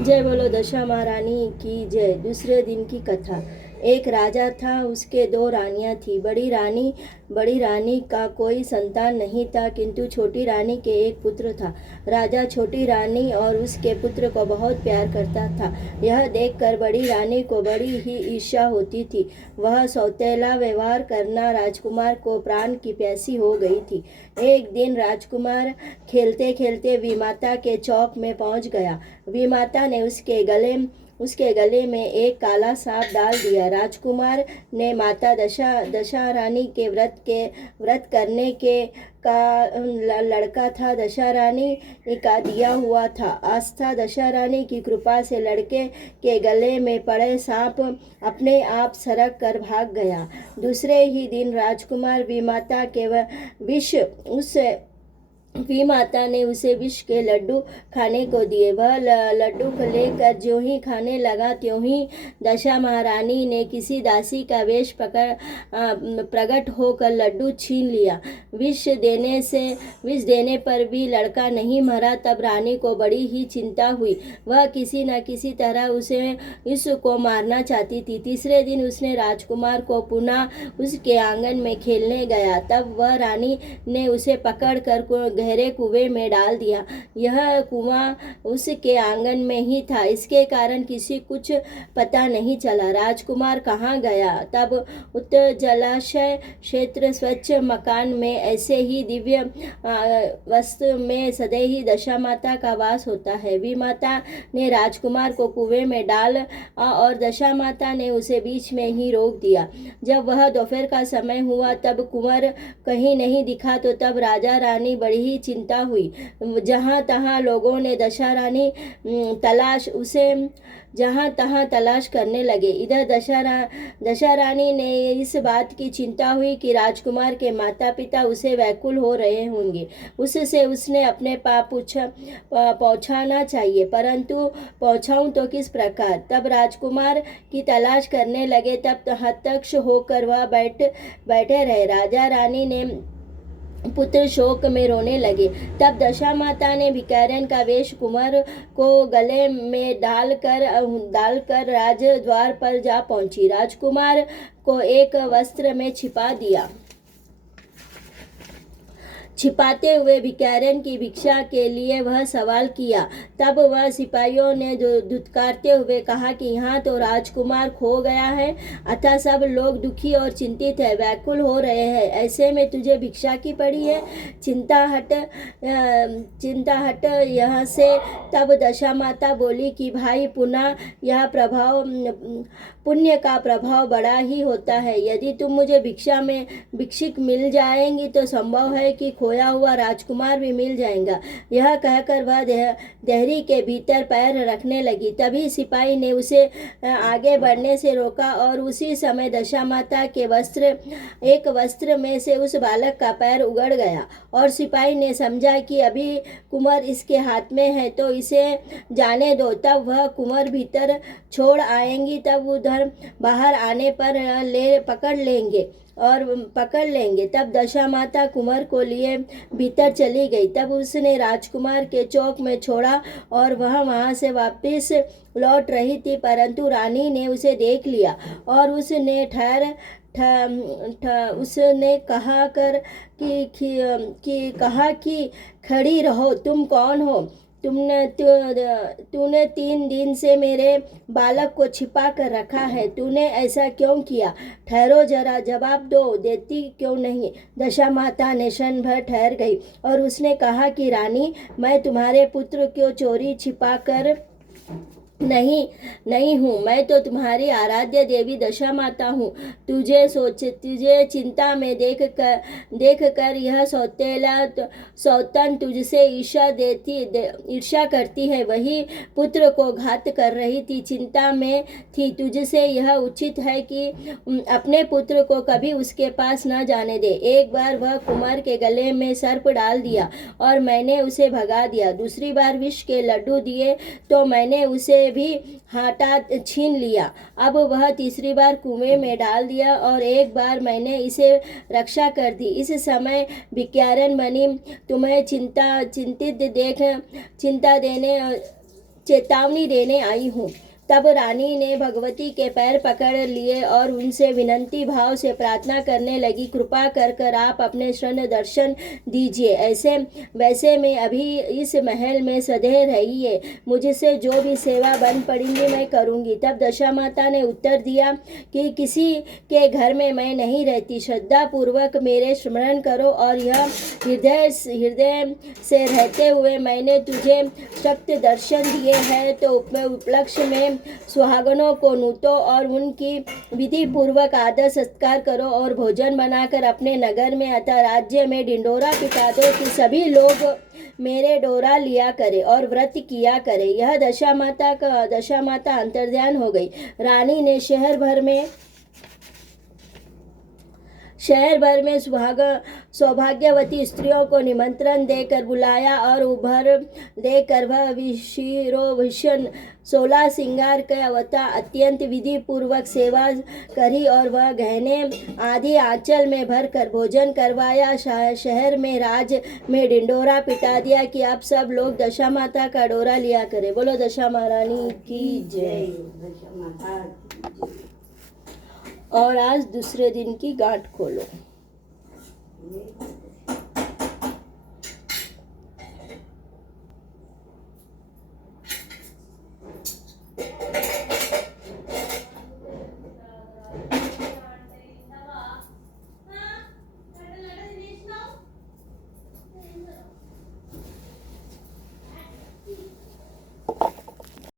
जय बोलो दशा महारानी की जय। दूसरे दिन की कथा। एक राजा था, उसके दो रानियां थी। बड़ी रानी का कोई संतान नहीं था, किंतु छोटी रानी के एक पुत्र था। राजा छोटी रानी और उसके पुत्र को बहुत प्यार करता था। यह देखकर बड़ी रानी को बड़ी ही ईर्ष्या होती थी। वह सौतेला व्यवहार करना राजकुमार को प्राण की प्यासी हो गई थी। एक दिन राजकुमार खेलते खेलते विमाता के चौक में पहुंच गया। विमाता ने उसके गले में एक काला सांप डाल दिया। राजकुमार ने माता दशा रानी के व्रत करने के का लड़का था। दशा रानी का दिया हुआ था। आस्था दशा रानी की कृपा से लड़के के गले में पड़े सांप अपने आप सरक कर भाग गया। दूसरे ही दिन राजकुमार माता ने उसे विष के लड्डू खाने को दिए। वह लड्डू को लेकर ज्यों ही खाने लगा, त्यों ही दशा महारानी ने किसी दासी का वेश प्रकट होकर लड्डू छीन लिया। विष देने पर भी लड़का नहीं मरा। तब रानी को बड़ी ही चिंता हुई। वह किसी न किसी तरह इसको मारना चाहती थी। तीसरे दिन उसने राजकुमार को पुनः उसके आंगन में खेलने गया। तब वह रानी ने उसे पकड़कर गहरे कुएं में डाल दिया। यह कुआं उसके आंगन में ही था, इसके कारण किसी कुछ पता नहीं चला राजकुमार कहाँ गया। तब उत्तर जलाशय क्षेत्र स्वच्छ मकान में ऐसे ही दिव्य वस्त्र में सदैव ही दशा माता का वास होता है। विमाता ने राजकुमार को कुएं में डाल और दशा माता ने उसे बीच में ही रोक दिया। जब वह दोपहर का समय हुआ तब कुंवर कहीं नहीं दिखा, तो तब राजा रानी बड़ी ही चिंता हुई। जहाँ तहाँ लोगों ने जहाँ तहाँ तलाश करने लगे। इधर दशा रानी ने इस बात की चिंता हुई कि राजकुमार के माता पिता उसे व्याकुल हो रहे होंगे। उससे उसने अपने पाप पहुँचाना चाहिए, परंतु पहुँचाऊँ तो किस प्रकार। तब राजकुमार की तलाश करने लगे। तब हताश होकर वह बैठे रहे। राजा रानी ने पुत्र शोक में रोने लगे। तब दशा माता ने भिखारिन का वेश कुंवर को गले में डालकर राजद्वार पर जा पहुंची। राजकुमार को एक वस्त्र में छिपाते हुए भिखारिन की भिक्षा के लिए वह सवाल किया। तब वह सिपाहियों ने धुतकारते हुए कहा कि यहाँ तो राजकुमार खो गया है, अतः सब लोग दुखी और चिंतित है, व्याकुल हो रहे हैं। ऐसे में तुझे भिक्षा की पड़ी है, चिंता हट यहाँ से। तब दशा माता बोली कि भाई, पुण्य का प्रभाव बड़ा ही होता है। यदि तुम मुझे भिक्षिक मिल जाएंगी तो संभव है कि खोया हुआ राजकुमार भी मिल जाएगा। यह कहकर वह देहरी के भीतर पैर रखने लगी। तभी सिपाही ने उसे आगे बढ़ने से रोका और उसी समय दशा माता के एक वस्त्र में से उस बालक का पैर उगड़ गया और सिपाही ने समझा कि अभी कुंवर इसके हाथ में है तो इसे जाने दो, तब वह कुंवर भीतर छोड़ आएंगी, तब उधर बाहर आने पर पकड़ लेंगे। तब दशा माता कुंवर को लिए भीतर चली गई। तब उसने राजकुमार के चौक में छोड़ा और वह वहां से वापस लौट रही थी, परंतु रानी ने उसे देख लिया और उसने कहा कि खड़ी रहो, तुम कौन हो? तूने 3 दिन से मेरे बालक को छिपा कर रखा है, तूने ऐसा क्यों किया? ठहरो जरा, जवाब दो, देती क्यों नहीं? दशा माता ने क्षण भर ठहर गई और उसने कहा कि रानी, मैं तुम्हारे पुत्र को चोरी छिपा कर नहीं हूँ, मैं तो तुम्हारी आराध्य देवी दशा माता हूँ। तुझे चिंता में देख कर यह सौतन तुझसे ईर्ष्या करती है, वही पुत्र को घात कर रही थी, चिंता में थी। तुझसे यह उचित है कि अपने पुत्र को कभी उसके पास न जाने दे। एक बार वह कुमार के गले में सर्प डाल दिया और मैंने उसे भगा दिया। दूसरी बार विष के लड्डू दिए तो मैंने उसे भी छीन लिया। अब वह तीसरी बार कुएं में डाल दिया और एक बार मैंने इसे रक्षा कर दी। इस समय भिखारिन बनी तुम्हें चिंता देने चेतावनी देने आई हूँ। तब रानी ने भगवती के पैर पकड़ लिए और उनसे विनती भाव से प्रार्थना करने लगी, कृपा कर कर आप अपने शरण दर्शन दीजिए। ऐसे वैसे में अभी इस महल में सदैव रहिए, मुझसे जो भी सेवा बन पड़ेंगी मैं करूँगी। तब दशा माता ने उत्तर दिया कि किसी के घर में मैं नहीं रहती, श्रद्धा पूर्वक मेरे स्मरण करो और यह हृदय से रहते हुए मैंने तुझे शक्त दर्शन दिए हैं, तो उपलक्ष्य में सुहागनों को नूतो और उनकी विधि पूर्वक आदर सत्कार करो और भोजन बनाकर अपने नगर में अतः राज्य में ढिंडोरा पिटा दो कि सभी लोग मेरे डोरा लिया करे और व्रत किया करे। यह दशा माता अंतर्ध्यान हो गई। रानी ने शहर भर में सौभाग्यवती स्त्रियों को निमंत्रण देकर बुलाया और उभर देकर वह विशिरोभूषण 16 श्रृंगार के अवता अत्यंत विधि पूर्वक सेवा करी और वह गहने आदि आंचल में भर कर भोजन करवाया। शहर में राज में ढिंडोरा पिटा दिया कि अब सब लोग दशा माता का डोरा लिया करे। बोलो दशा महारानी की जय। और आज दूसरे दिन की गांठ खोलो।